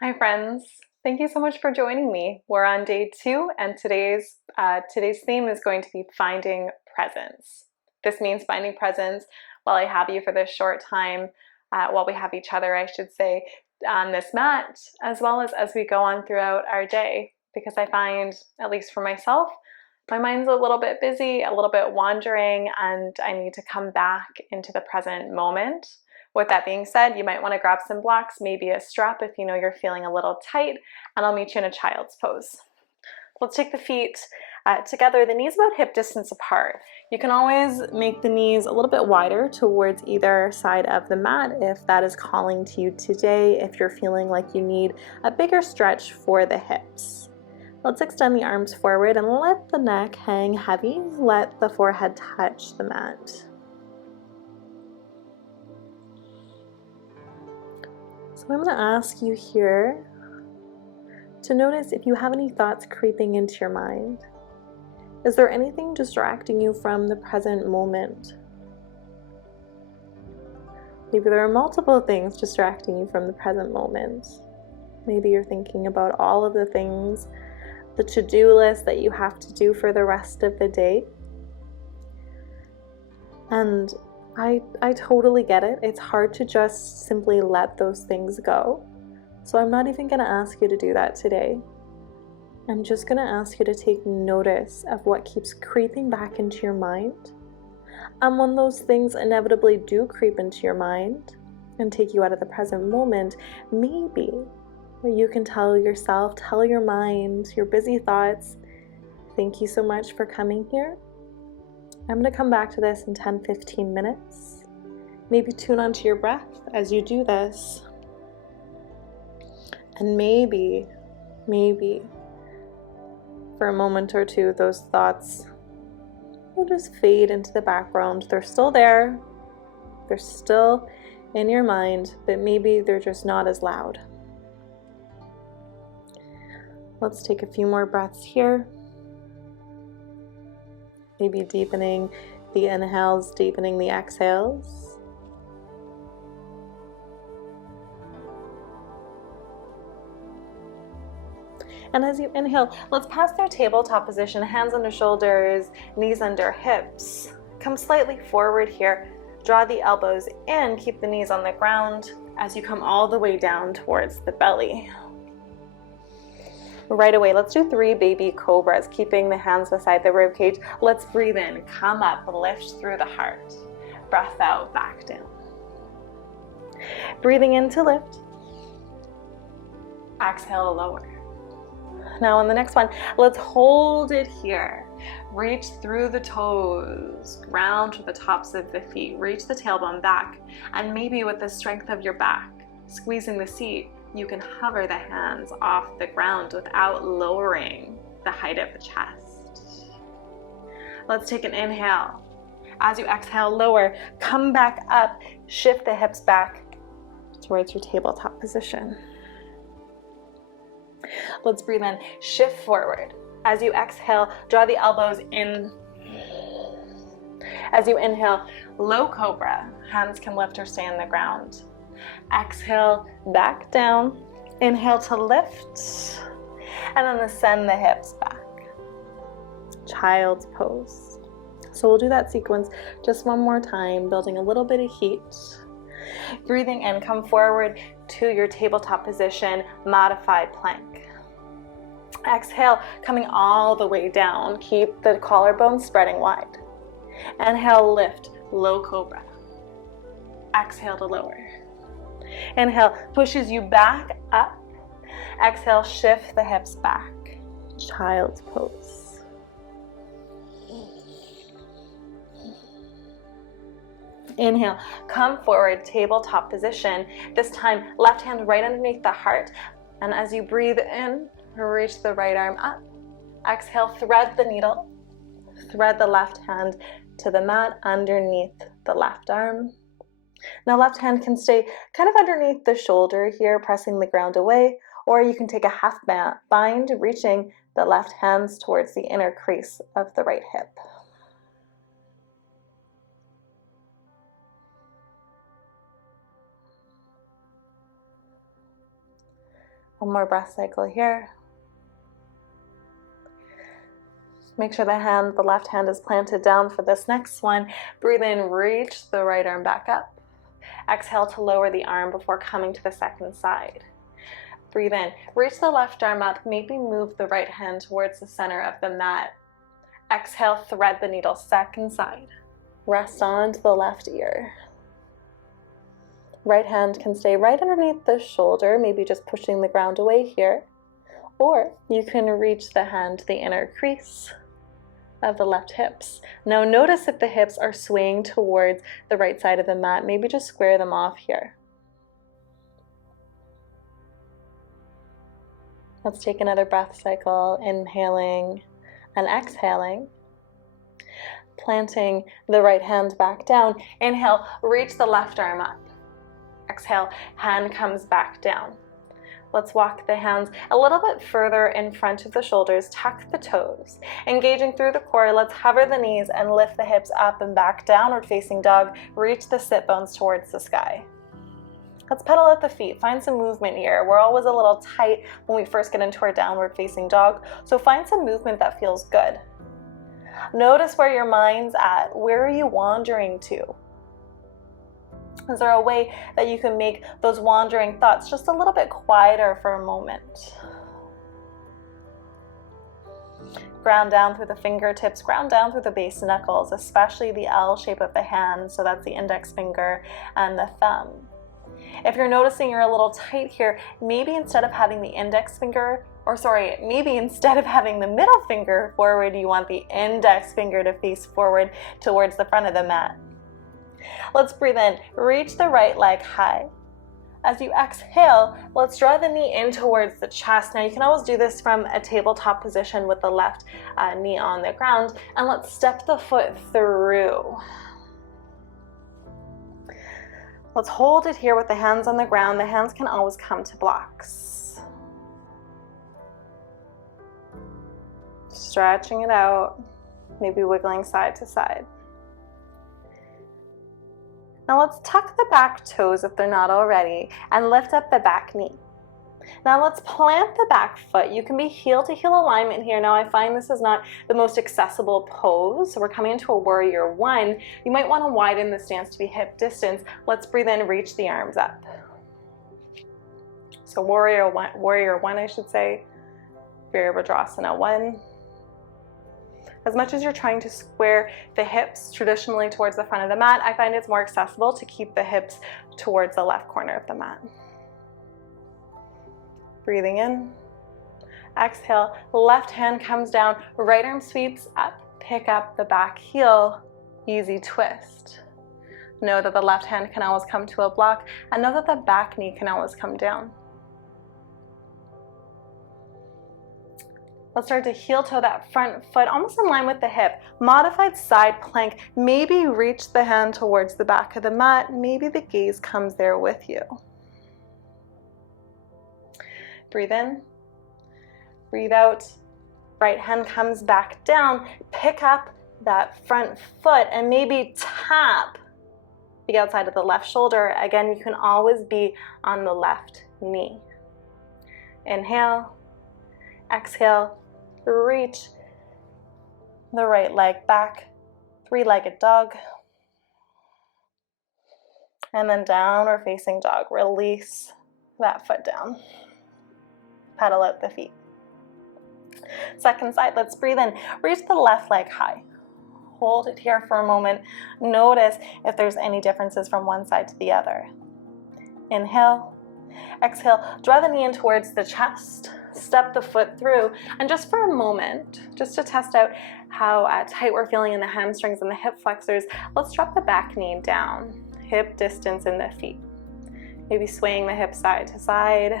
Hi friends, thank you so much for joining me. We're on day 2 and today's theme is going to be finding presence. This means finding presence while I have you for this short time, while we have each other, I should say, on this mat, as well as we go on throughout our day. Because I find, at least for myself, my mind's a little bit busy, a little bit wandering, and I need to come back into the present moment. With that being said, you might want to grab some blocks, maybe a strap if you know you're feeling a little tight, and I'll meet you in a child's pose. Let's take the feet together, the knees about hip distance apart. You can always make the knees a little bit wider towards either side of the mat if that is calling to you today, if you're feeling like you need a bigger stretch for the hips. Let's extend the arms forward and let the neck hang heavy. Let the forehead touch the mat. So I'm going to ask you here to notice if you have any thoughts creeping into your mind. Is there anything distracting you from the present moment? Maybe there are multiple things distracting you from the present moment. Maybe you're thinking about all of the things, the to-do list that you have to do for the rest of the day. And I totally get it. It's hard to just simply let those things go. So I'm not even going to ask you to do that today. I'm just going to ask you to take notice of what keeps creeping back into your mind. And when those things inevitably do creep into your mind and take you out of the present moment, maybe you can tell yourself, tell your mind, your busy thoughts, thank you so much for coming here. I'm going to come back to this in 10-15 minutes. Maybe tune onto your breath as you do this. And maybe, for a moment or two, those thoughts will just fade into the background. They're still there. They're still in your mind, but maybe they're just not as loud. Let's take a few more breaths here. Maybe deepening the inhales, deepening the exhales. And as you inhale, let's pass through tabletop position, hands under shoulders, knees under hips. Come slightly forward here. Draw the elbows in, keep the knees on the ground as you come all the way down towards the belly. Right away, let's do 3 baby cobras, keeping the hands beside the rib cage. Let's breathe in, come up, lift through the heart. Breath out, back down. Breathing in to lift. Exhale to lower. Now on the next one, let's hold it here. Reach through the toes, ground to the tops of the feet. Reach the tailbone back, and maybe with the strength of your back, squeezing the seat, you can hover the hands off the ground without lowering the height of the chest. Let's take an inhale. As you exhale, lower, come back up, shift the hips back towards your tabletop position. Let's breathe in, shift forward. As you exhale, draw the elbows in. As you inhale, low cobra, hands can lift or stay on the ground. Exhale, back down. Inhale to lift. And then ascend the hips back. Child's pose. So we'll do that sequence just one more time, building a little bit of heat. Breathing in, come forward to your tabletop position, modified plank. Exhale, coming all the way down. Keep the collarbone spreading wide. Inhale, lift, low cobra. Exhale to lower. Inhale, pushes you back up. Exhale, shift the hips back. Child's pose. Inhale, come forward, tabletop position. This time, left hand right underneath the heart. And as you breathe in, reach the right arm up. Exhale, thread the needle. Thread the left hand to the mat underneath the left arm. Now left hand can stay kind of underneath the shoulder here, pressing the ground away, or you can take a half bind, reaching the left hands towards the inner crease of the right hip. One more breath cycle here. Make sure the left hand is planted down for this next one. Breathe in, reach the right arm back up. Exhale to lower the arm before coming to the second side. Breathe in, reach the left arm up, maybe move the right hand towards the center of the mat. Exhale, thread the needle, second side. Rest onto the left ear. Right hand can stay right underneath the shoulder, maybe just pushing the ground away here. Or you can reach the hand to the inner crease of the left hips. Now notice if the hips are swaying towards the right side of the mat, maybe just square them off here. Let's take another breath cycle, inhaling and exhaling. Planting the right hand back down. Inhale, reach the left arm up. Exhale, hand comes back down. Let's walk the hands a little bit further in front of the shoulders, tuck the toes. Engaging through the core, let's hover the knees and lift the hips up and back, downward facing dog. Reach the sit bones towards the sky. Let's pedal out the feet, find some movement here. We're always a little tight when we first get into our downward facing dog, so find some movement that feels good. Notice where your mind's at. Where are you wandering to? Is there a way that you can make those wandering thoughts just a little bit quieter for a moment? Ground down through the fingertips, ground down through the base knuckles, especially the L shape of the hand, so that's the index finger and the thumb. If you're noticing you're a little tight here, maybe instead of having the instead of having the middle finger forward, you want the index finger to face forward towards the front of the mat. Let's breathe in, reach the right leg high. As you exhale, let's draw the knee in towards the chest. Now you can always do this from a tabletop position with the left knee on the ground, and let's step the foot through. Let's hold it here with the hands on the ground. The hands can always come to blocks. Stretching it out, maybe wiggling side to side. Now let's tuck the back toes if they're not already and lift up the back knee. Now let's plant the back foot. You can be heel to heel alignment here. Now I find this is not the most accessible pose. So we're coming into a warrior one. You might want to widen the stance to be hip distance. Let's breathe in, reach the arms up. So warrior one, I should say. Virabhadrasana one. As much as you're trying to square the hips traditionally towards the front of the mat, I find it's more accessible to keep the hips towards the left corner of the mat. Breathing in, exhale, left hand comes down, right arm sweeps up, pick up the back heel, easy twist. Know that the left hand can always come to a block, and know that the back knee can always come down. Let's start to heel toe that front foot almost in line with the hip. Modified side plank. Maybe reach the hand towards the back of the mat. Maybe the gaze comes there with you. Breathe in. Breathe out. Right hand comes back down. Pick up that front foot and maybe tap the outside of the left shoulder. Again, you can always be on the left knee. Inhale. Exhale. Reach the right leg back, three-legged dog, and then downward facing dog. Release that foot down. Pedal out the feet. Second side, let's breathe in. Reach the left leg high. Hold it here for a moment. Notice if there's any differences from one side to the other. Inhale. Exhale, draw the knee in towards the chest. Step the foot through, and just for a moment, just to test out how tight we're feeling in the hamstrings and the hip flexors, let's drop the back knee down, hip distance in the feet. Maybe swaying the hips side to side.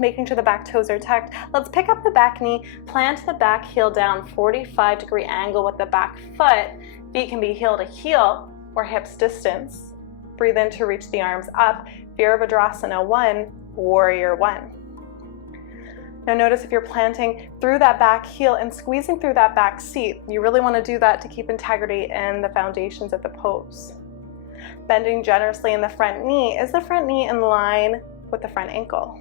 Making sure the back toes are tucked. Let's pick up the back knee, plant the back heel down, 45-degree angle with the back foot. Feet can be heel to heel or hips distance. Breathe in to reach the arms up. Virabhadrasana 1, warrior 1. Now notice if you're planting through that back heel and squeezing through that back seat. You really want to do that to keep integrity in the foundations of the pose. Bending generously in the front knee. Is the front knee in line with the front ankle?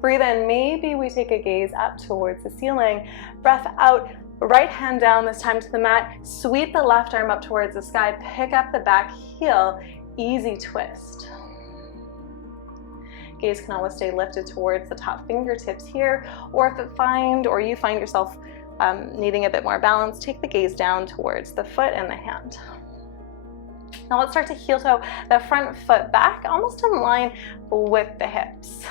Breathe in. Maybe we take a gaze up towards the ceiling. Breath out. Right hand down, this time to the mat. Sweep the left arm up towards the sky. Pick up the back heel. Easy twist. Gaze can always stay lifted towards the top fingertips here, or if you find yourself needing a bit more balance, take the gaze down towards the foot and the hand. Now let's start to heel toe the front foot back, almost in line with the hips.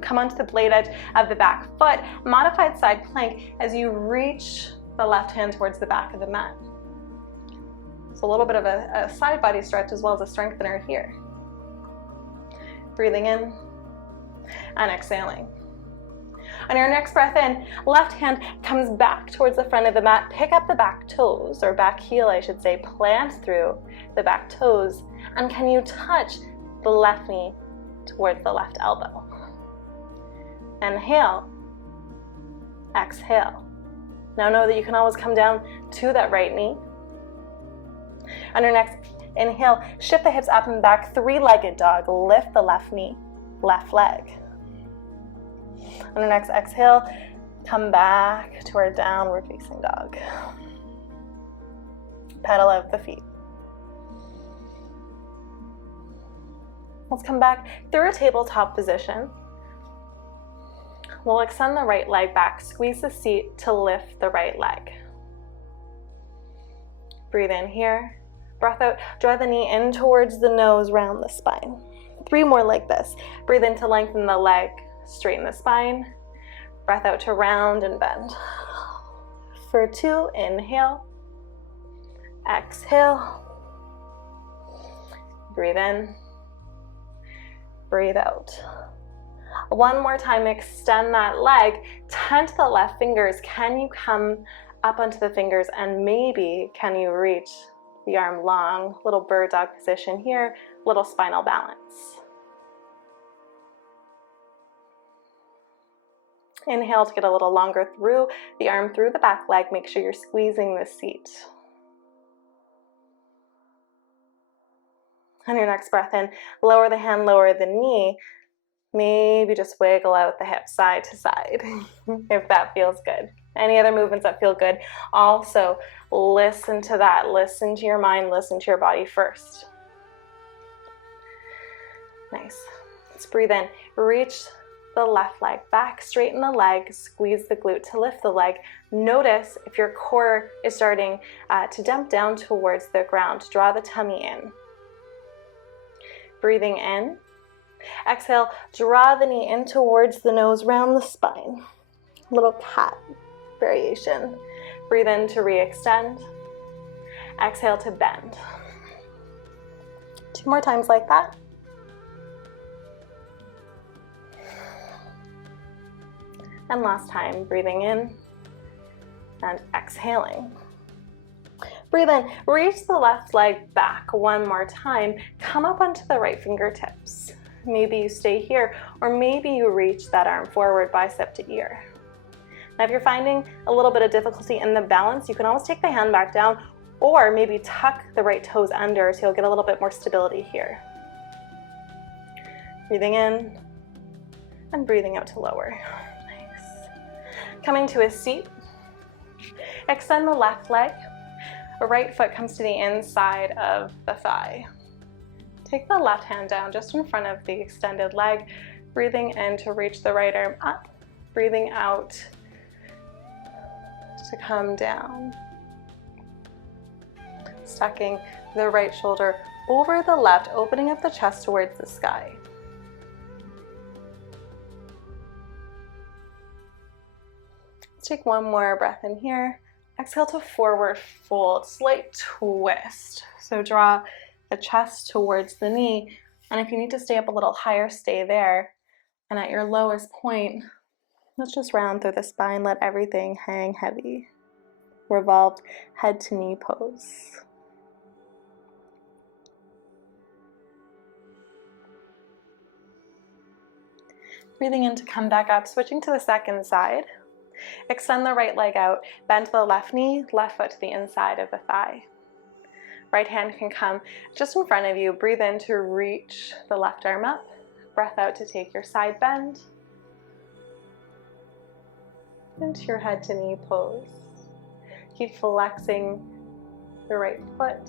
Come onto the blade edge of the back foot, modified side plank as you reach the left hand towards the back of the mat. So a little bit of a side body stretch as well as a strengthener here. Breathing in and exhaling. On your next breath in, left hand comes back towards the front of the mat. Pick up the back toes, or back heel I should say, plant through the back toes. And can you touch the left knee towards the left elbow? Inhale, exhale. Now know that you can always come down to that right knee. On your next inhale, shift the hips up and back, three-legged dog. Lift the left knee, left leg. On your next exhale, come back to our downward facing dog. Pedal out the feet. Let's come back through a tabletop position. We'll extend the right leg back, squeeze the seat to lift the right leg. Breathe in here, breath out, draw the knee in towards the nose, round the spine. 3 more like this. Breathe in to lengthen the leg, straighten the spine. Breath out to round and bend. For 2, inhale, exhale. Breathe in, breathe out. One more time, extend that leg, turn to the left fingers. Can you come up onto the fingers and maybe can you reach the arm long? Little bird dog position here, little spinal balance. Inhale to get a little longer through the arm, through the back leg. Make sure you're squeezing the seat. On your next breath in, lower the hand, lower the knee. Maybe just wiggle out the hip side to side if that feels good. Any other movements that feel good, also listen to that. Listen to your mind, listen to your body first. Nice. Let's breathe in. Reach the left leg back, straighten the leg, squeeze the glute to lift the leg. Notice if your core is starting to dump down towards the ground. Draw the tummy in. Breathing in. Exhale, draw the knee in towards the nose, round the spine. Little cat variation. Breathe in to re-extend. Exhale to bend. 2 more times like that. And last time, breathing in and exhaling. Breathe in, reach the left leg back 1 more time. Come up onto the right fingertips. Maybe you stay here, or maybe you reach that arm forward, bicep to ear. Now if you're finding a little bit of difficulty in the balance, you can always take the hand back down, or maybe tuck the right toes under so you'll get a little bit more stability here. Breathing in and breathing out to lower. Nice. Coming to a seat, extend the left leg. The right foot comes to the inside of the thigh. Take the left hand down just in front of the extended leg, breathing in to reach the right arm up, breathing out to come down. Sucking the right shoulder over the left, opening up the chest towards the sky. Let's take 1 more breath in here. Exhale to forward fold, slight twist. So draw the chest towards the knee, and if you need to stay up a little higher, stay there. And at your lowest point, let's just round through the spine, let everything hang heavy. Revolved head to knee pose. Breathing in to come back up, switching to the second side. Extend the right leg out, bend the left knee, left foot to the inside of the thigh. Right hand can come just in front of you. Breathe in to reach the left arm up. Breath out to take your side bend into your head to knee pose. Keep flexing the right foot,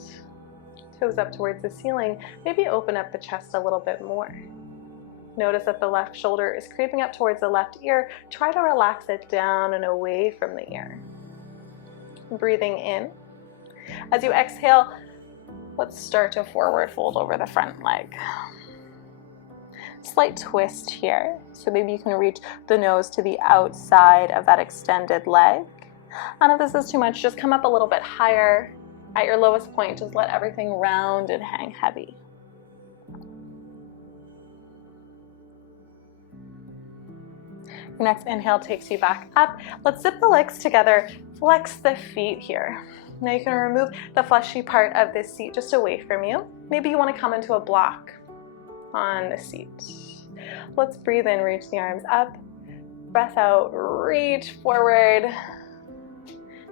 toes up towards the ceiling. Maybe open up the chest a little bit more. Notice that the left shoulder is creeping up towards the left ear. Try to relax it down and away from the ear. Breathing in. As you exhale, let's start to forward fold over the front leg. Slight twist here, so maybe you can reach the nose to the outside of that extended leg. And if this is too much, just come up a little bit higher. At your lowest point, just let everything round and hang heavy. Your next inhale takes you back up. Let's zip the legs together, flex the feet here. Now you can remove the fleshy part of this seat just away from you. Maybe you want to come into a block on the seat. Let's breathe in, reach the arms up. Breath out, reach forward.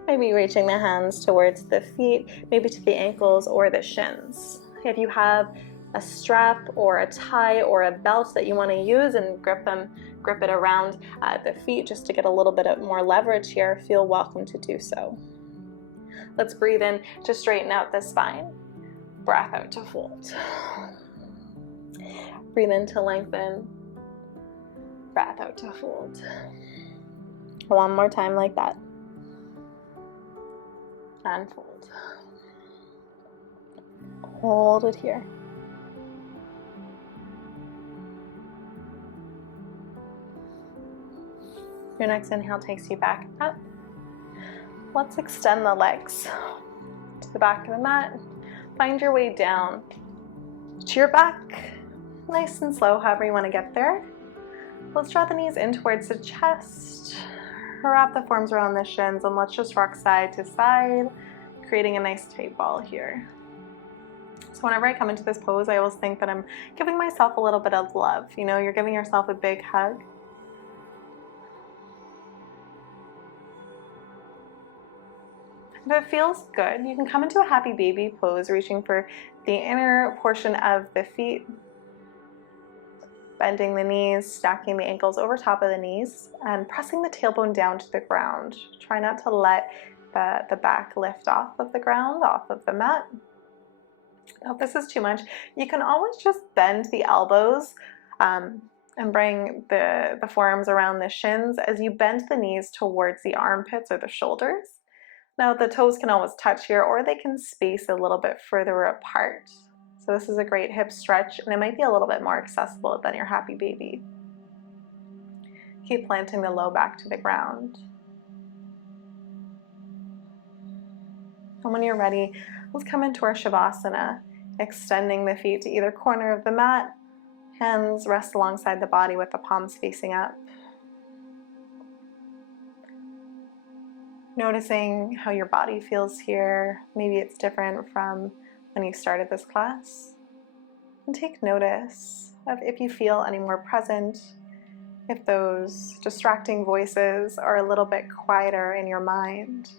Maybe reaching the hands towards the feet, maybe to the ankles or the shins. If you have a strap or a tie or a belt that you want to use and grip it around the feet just to get a little bit of more leverage here, feel welcome to do so. Let's breathe in to straighten out the spine. Breath out to fold. Breathe in to lengthen. Breath out to fold. One more time like that. And fold. Hold it here. Your next inhale takes you back up. Let's extend the legs to the back of the mat. Find your way down to your back. Nice and slow, however you want to get there. Let's draw the knees in towards the chest. Wrap the forearms around the shins and let's just rock side to side, creating a nice tight ball here. So whenever I come into this pose, I always think that I'm giving myself a little bit of love. You know, you're giving yourself a big hug. If it feels good, you can come into a happy baby pose, reaching for the inner portion of the feet, bending the knees, stacking the ankles over top of the knees, and pressing the tailbone down to the ground. Try not to let the back lift off of the ground, off of the mat. Now, if this is too much, you can always just bend the elbows and bring the forearms around the shins as you bend the knees towards the armpits or the shoulders. Now the toes can always touch here, or they can space a little bit further apart. So this is a great hip stretch, and it might be a little bit more accessible than your happy baby. Keep planting the low back to the ground. And when you're ready, let's come into our Shavasana, extending the feet to either corner of the mat. Hands rest alongside the body with the palms facing up. Noticing how your body feels here. Maybe it's different from when you started this class. And take notice of if you feel any more present, if those distracting voices are a little bit quieter in your mind.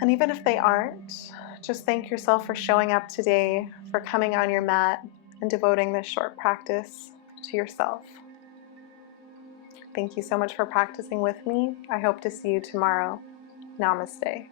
And even if they aren't, just thank yourself for showing up today, for coming on your mat and devoting this short practice to yourself. Thank you so much for practicing with me. I hope to see you tomorrow. Namaste.